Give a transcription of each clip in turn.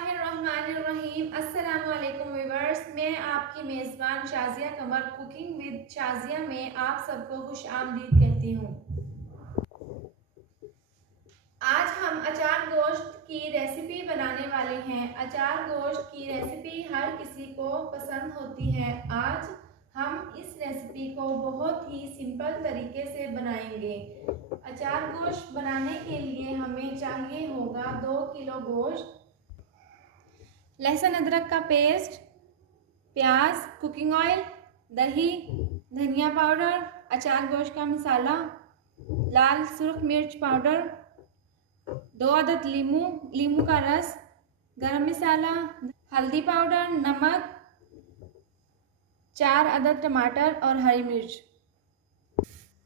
बिस्मिल्लाहिर्रहमानिर्रहीम। अस्सलामु अलैकुम व्यूअर्स, मैं आपकी मेज़बान शाज़िया कमर कुकिंग विद शाज़िया में आप सबको खुश आमदीद कहती हूँ। आज हम अचार गोश्त की रेसिपी बनाने वाले हैं। अचार गोश्त की रेसिपी हर किसी को पसंद होती है। आज हम इस रेसिपी को बहुत ही सिंपल तरीके से बनाएंगे। अचार गोश्त बनाने के लिए हमें चाहिए होगा 2 किलो गोश्त, लहसुन अदरक का पेस्ट, प्याज, कुकिंग ऑयल, दही, धनिया पाउडर, अचार गोश्त का मसाला, लाल सुर्ख मिर्च पाउडर, 2 अदद लीमू का रस, गरम मसाला, हल्दी पाउडर, नमक, 4 अदद टमाटर और हरी मिर्च।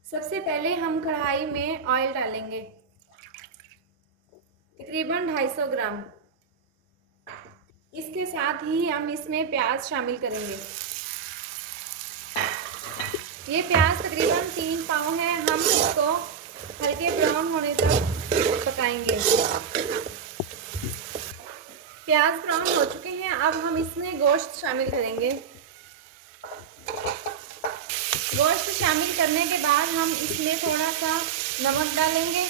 सबसे पहले हम कढ़ाई में ऑयल डालेंगे, तकरीबन 250 ग्राम। इसके साथ ही हम इसमें प्याज शामिल करेंगे। ये प्याज तकरीबन 3 पाव है। हम इसको हल्के ब्राउन होने तक पकाएंगे। प्याज ब्राउन हो चुके हैं। अब हम इसमें गोश्त शामिल करेंगे। गोश्त शामिल करने के बाद हम इसमें थोड़ा सा नमक डालेंगे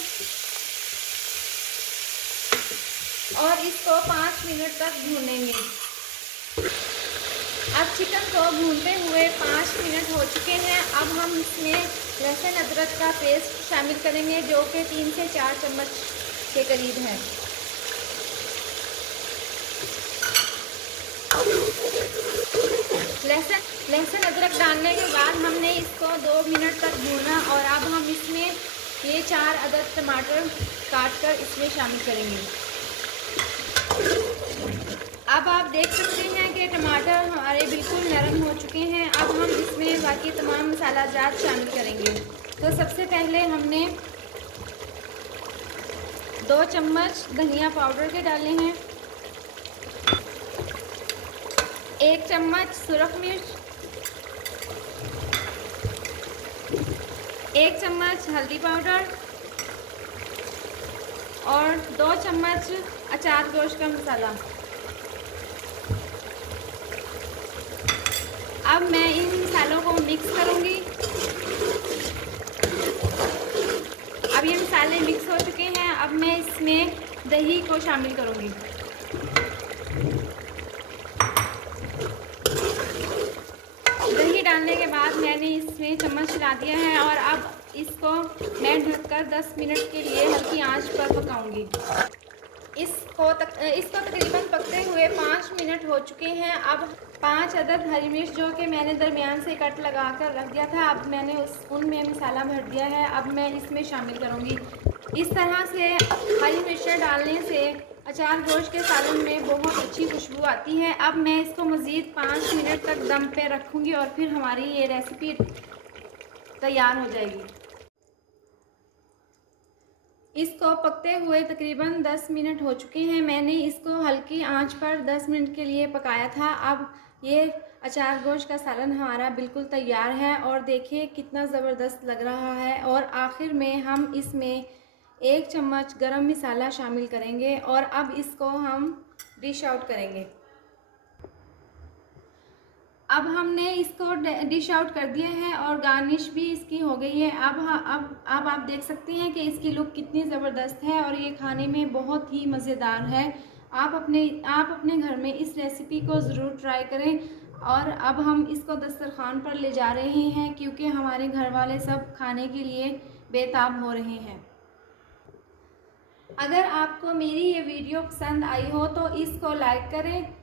और इसको 5 मिनट तक भूनेंगे। अब चिकन को भूनते हुए 5 मिनट हो चुके हैं। अब हम इसमें लहसुन अदरक का पेस्ट शामिल करेंगे, जो कि 3 से 4 चम्मच के करीब है। लहसुन अदरक डालने के बाद हमने इसको 2 मिनट तक भूना और अब हम इसमें ये 4 अदद टमाटर काट कर इसमें शामिल करेंगे। अब आप देख सकते हैं कि टमाटर हमारे बिल्कुल नरम हो चुके हैं। अब हम इसमें बाकी तमाम मसाला जात शामिल करेंगे। तो सबसे पहले हमने 2 चम्मच धनिया पाउडर के डाले हैं, 1 चम्मच सुरख मिर्च, 1 चम्मच हल्दी पाउडर और 2 चम्मच अचार गोश्त का मसाला। अब मैं इन मसालों को मिक्स करूंगी। अब ये मसाले मिक्स हो चुके हैं। अब मैं इसमें दही को शामिल करूंगी। दही डालने के बाद मैंने इसमें चम्मच हिला दिया है और अब इसको मैं ढककर 10 मिनट के लिए हल्की आंच पर पकाऊंगी। इसको तकरीबन पकते हुए 5 मिनट हो चुके हैं। अब 5 अदद हरी मिर्च, जो कि मैंने दरमियान से कट लगा कर रख दिया था, अब मैंने उनमें मसाला भर दिया है। अब मैं इसमें शामिल करूंगी। इस तरह से हरी मिर्च डालने से अचार गोश्त के सालन में बहुत अच्छी खुशबू आती है। अब मैं इसको मज़ीद 5 मिनट तक दम पे रखूँगी और फिर हमारी ये रेसिपी तैयार हो जाएगी। इसको पकते हुए तकरीबन 10 मिनट हो चुके हैं। मैंने इसको हल्की आंच पर 10 मिनट के लिए पकाया था। अब ये अचार गोश्त का सालन हमारा बिल्कुल तैयार है और देखिए कितना ज़बरदस्त लग रहा है। और आखिर में हम इसमें 1 चम्मच गरम मसाला शामिल करेंगे और अब इसको हम डिश आउट करेंगे। अब हमने इसको डिश आउट कर दिया है और गार्निश भी इसकी हो गई है। अब आप देख सकते हैं कि इसकी लुक कितनी ज़बरदस्त है और ये खाने में बहुत ही मज़ेदार है। आप अपने घर में इस रेसिपी को ज़रूर ट्राई करें। और अब हम इसको दस्तरखान पर ले जा रहे हैं क्योंकि हमारे घर वाले सब खाने के लिए बेताब हो रहे हैं। अगर आपको मेरी ये वीडियो पसंद आई हो तो इसको लाइक करें,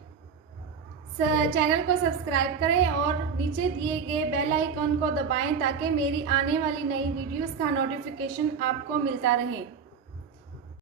चैनल को सब्सक्राइब करें और नीचे दिए गए बेल आइकन को दबाएं ताकि मेरी आने वाली नई वीडियोस का नोटिफिकेशन आपको मिलता रहे।